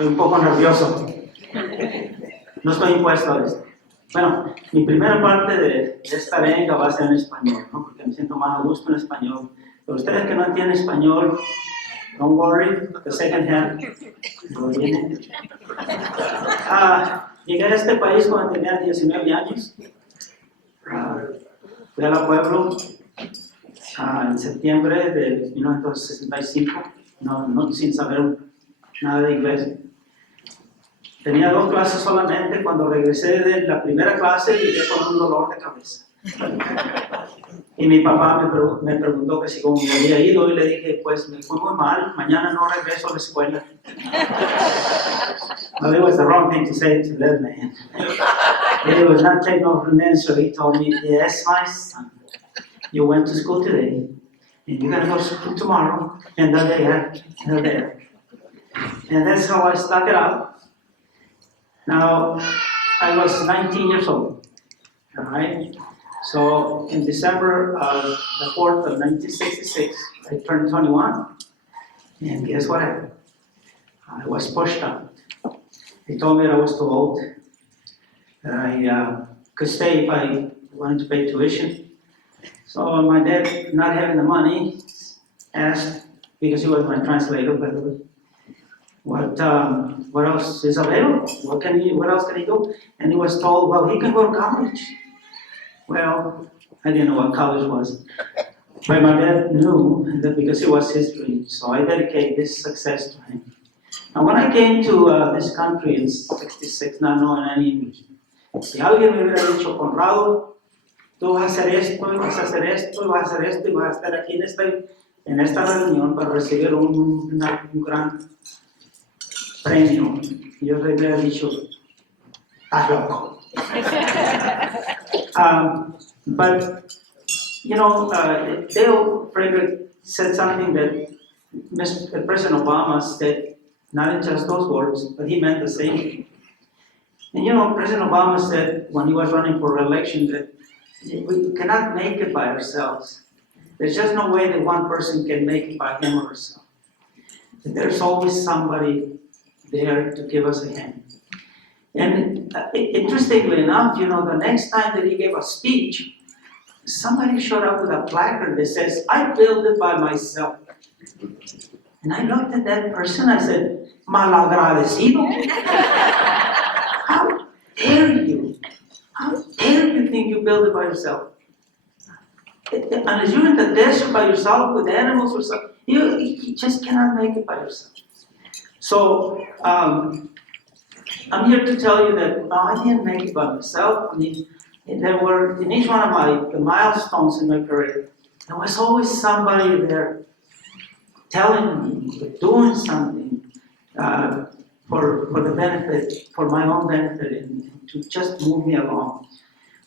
Estoy un poco nervioso. No estoy impuesto a esto. Bueno, mi primera parte de esta venga va a ser en español, ¿no? Porque me siento más a gusto en español. Pero ustedes que no entienden español, don't worry, the second hand lo viene. Llegué a este país cuando tenía 19 años. Fui a la Pueblo en septiembre de 1965, sin saber nada de inglés. Tenía 2 clases solamente. Cuando regresé de la primera clase llegué con un dolor de cabeza. Y mi papá me preguntó que si cómo me había ido y le dije, pues me fue muy mal, mañana no regreso a la escuela. Well, it was the wrong thing to say to that man. It was not taken off from then, so he told me, yes, my son, you went to school today, and you're going to go to school tomorrow, and the day after, and the day after. And that's how I stuck it out. Now, I was 19 years old, all right? So, in December the 4th of 1966, I turned 21, and guess what happened? I was pushed out. They told me that I was too old, that I could stay if I wanted to pay tuition. So my dad, not having the money, asked, because he was my translator, by the way, what else is available? What else can he do? And he was told, well, he can go to college. Well, I didn't know what college was. But my dad knew that because it was his dream. So I dedicate this success to him. Now, when I came to this country in '66, not knowing any English, si alguien me hubiera dicho, Conrado, tú vas a hacer esto, y vas a hacer esto, y vas a hacer esto, y vas a estar aquí en esta reunión para recibir un gran premio, yo le hubiera dicho, estás loco. But, you know, Dale Frederick said something that President Obama said, not in just those words, but he meant the same. And you know, President Obama said when he was running for re-election that we cannot make it by ourselves. There's just no way that one person can make it by him or herself. There's always somebody there to give us a hand. And interestingly enough, you know, the next time that he gave a speech, somebody showed up with a placard that says, I built it by myself. And I looked at that person, I said, malagradecido. How dare you? How dare you think you built it by yourself? Unless you're in the desert by yourself with animals or something, you just cannot make it by yourself. So, I'm here to tell you that I didn't make it by myself. I mean, there were, in each one of the milestones in my career, there was always somebody there telling me, doing something for the benefit, for my own benefit, and to just move me along.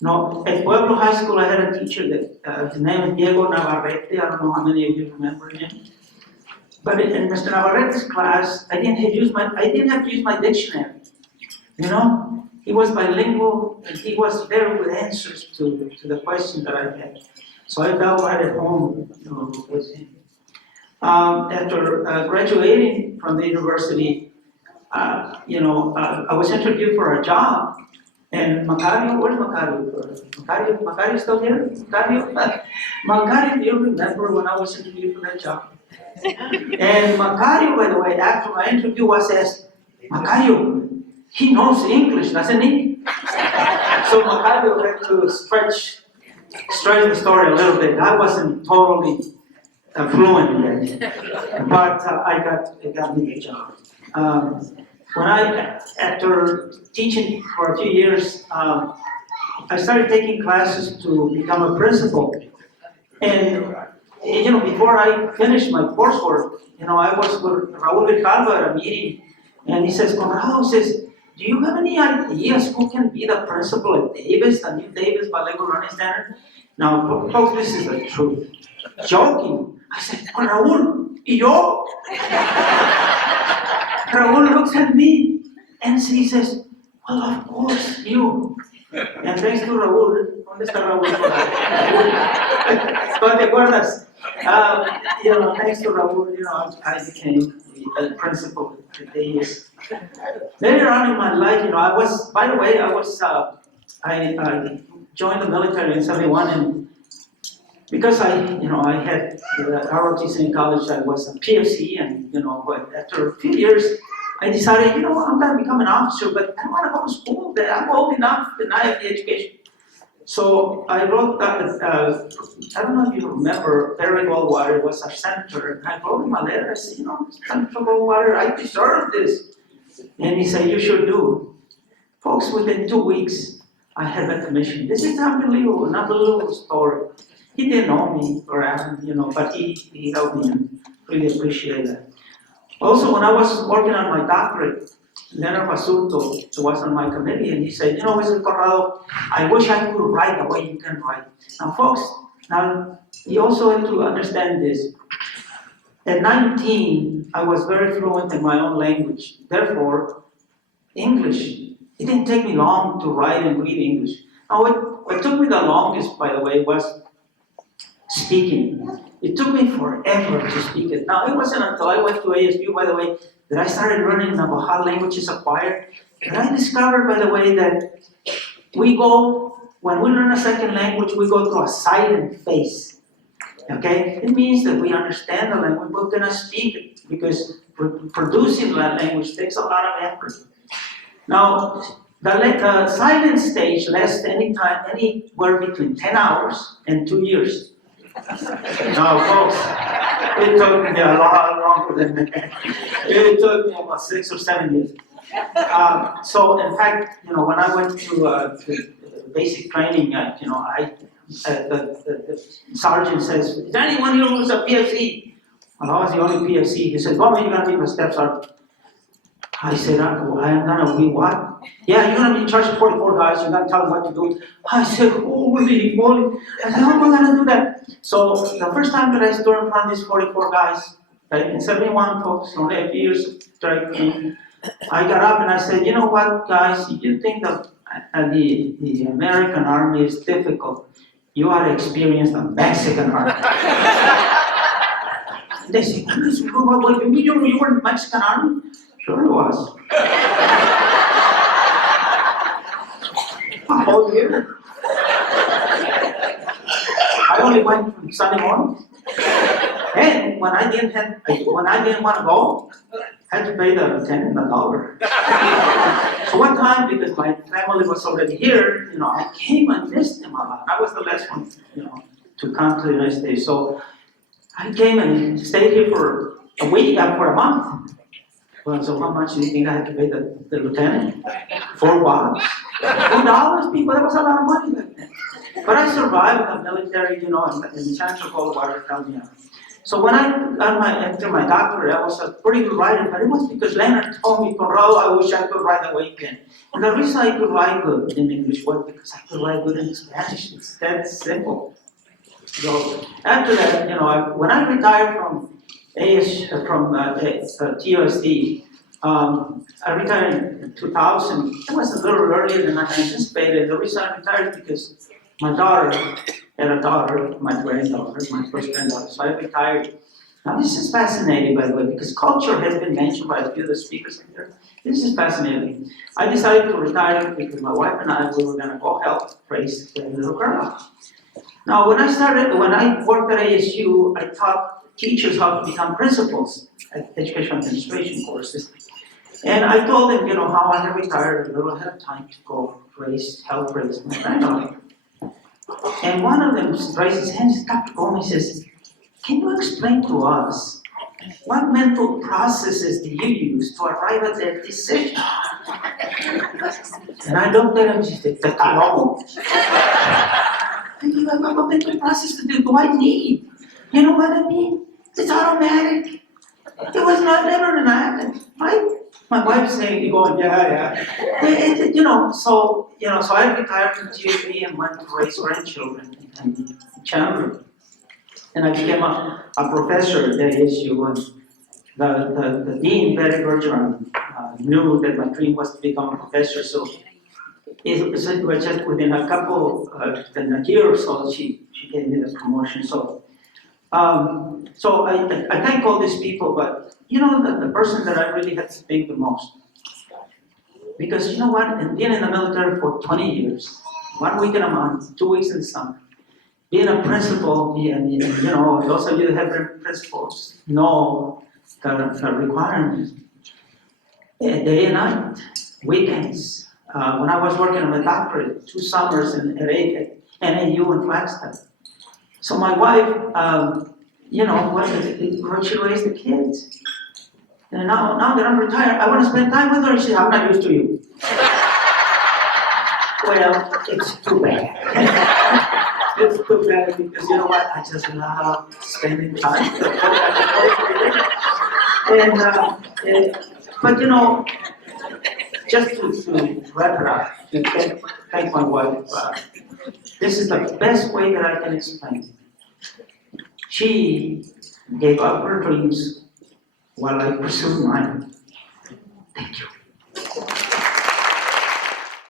Now, at Pueblo High School, I had a teacher that his name is Diego Navarrete. I don't know how many of you remember him. But in Mr. Navarrete's class, I didn't have to use my dictionary. You know, he was bilingual, and he was there with answers to the questions that I had. So I felt right at home, you know, with him. After graduating from the university, you know, I was interviewed for a job. And Macario, where's Macario? Macario still here? Macario, do you remember when I was interviewed for that job? And Macario, by the way, after my interview was asked, Macario, he knows English, doesn't he? So Macario had to stretch the story a little bit. I wasn't totally fluent yet, but it got me the job. After teaching for a few years, I started taking classes to become a principal. And, you know, before I finished my coursework, you know, I was with Raul Grijalva at a meeting, and he says, Conrado, says, do you have any ideas who can be the principal at Davis, the new Davis Bilingual Learning Center? Now, folks, this is the truth. Joking. I said, Raul, ¿y yo? Raul looks at me and he says, well, of course, you. And thanks to Raul, ¿dónde está Raúl? ¿Tú te acuerdas? Thanks to Raul, I became the principal at AES. Later on in my life, I was, by the way, I joined the military in '71, and because I had the ROTC in college, I was a PFC, and, but after a few years, I decided, I'm going to become an officer, but I don't want to go to school. I'm old enough, and I have the education. So I wrote that, I don't know if you remember, Barry Goldwater was our senator, and I wrote him a letter. I said, Senator Goldwater, I deserve this. And he said, you should do. Folks, within 2 weeks, I had that commission. This is unbelievable, an unbelievable story. He didn't know me, or but he helped me, and really appreciate that. Also, when I was working on my doctorate, Leonard Basulto was on my committee, and he said, Mr. Conrado, I wish I could write the way you can write. Now, folks, you also have to understand this. At 19, I was very fluent in my own language. Therefore, English, it didn't take me long to write and read English. Now, what took me the longest, by the way, was speaking. It took me forever to speak it. Now, it wasn't until I went to ASU, by the way, that I started learning about how language is acquired. And I discovered, by the way, that when we learn a second language, we go through a silent phase. Okay? It means that we understand the language, but we're going to speak it, because producing that language takes a lot of effort. Now, the silent stage lasts anywhere between 10 hours and 2 years. Now, folks, it took me a lot longer than that. It took me about 6 or 7 years. So, in fact, when I went to basic training, the sergeant says, "Is there anyone here who's a PFC?" Well, I was the only PFC. He said, "Gomez, you're going to be my step sergeant." I said, I am going to be what? Yeah, you're going to be in charge of 44 guys. You're going to tell them what to do. I said, holy moly. I said, how am I going to do that? So the first time that I stood in front of these 44 guys, right, in 71, folks, only a few years training, I got up and I said, you know what, guys, if you think that the American Army is difficult, you ought to experience the Mexican Army. They said, what, you mean you were in the Mexican Army? Sure it was. A whole year. I only went from Sunday morning. And when I didn't want to go, I had to pay the lieutenant $1. So one time, because my family was already here, I came and missed them a lot. I was the last one, to come to the United States. So I came and stayed here for a week, for a month. Well, so how much do you think I had to pay the lieutenant? $4? $4, people, that was a lot of money back then. But I survived the military, and the Chancellor Goldwater helped me out. So when I entered my doctorate, I was a pretty good writer, but it was because Leonard told me, Conrado, I wish I could write the way you can. And the reason I could write good in English was because I could write good in Spanish. It's that simple. So after that, when I retired from TUSD, I retired in 2000. It was a little earlier than I anticipated. The reason I retired is because my daughter had a daughter, my granddaughter, my first granddaughter. So I retired. Now this is fascinating, by the way, because culture has been mentioned by a few of the speakers here. This is fascinating. I decided to retire because my wife and I, we were going to go help raise the little girl. Now, when I worked at ASU, I taught teachers how to become principals at education administration courses. And I told them, how I had retired a little ahead of time to go help raise my granddaughter. And one of them raised his hand, Dr. Gomez says, can you explain to us what mental processes do you use to arrive at that decision? And I looked at him and said, ¿Está loco? What mental process do I need? You know what I mean? It's automatic. It was never an act, right? My wife's saying, going, yeah. So I retired from TUSD and went to raise grandchildren in Chandler. And I became a professor at ASU. And the dean, Betty Bergeron, knew that my dream was to become a professor. So it was just within a year or so, she gave me the promotion. So So I thank all these people, but you know, the person that I really had to thank the most, because you know what, and being in the military for 20 years, 1 week in a month, 2 weeks in the summer, being a principal, and you know, those of you that have been principals know the requirements, day and night, weekends. When I was working on my doctorate, 2 summers at NAU in Flagstaff. So my wife, you know, she raised the kids. And now that I'm retired, I want to spend time with her. She said, I'm not used to you. Well, it's too bad. It's too bad because you know what? I just love spending time. But you know, just to wrap it up, to thank my wife. This is the best way that I can explain. She gave up her dreams while I pursued mine. Thank you.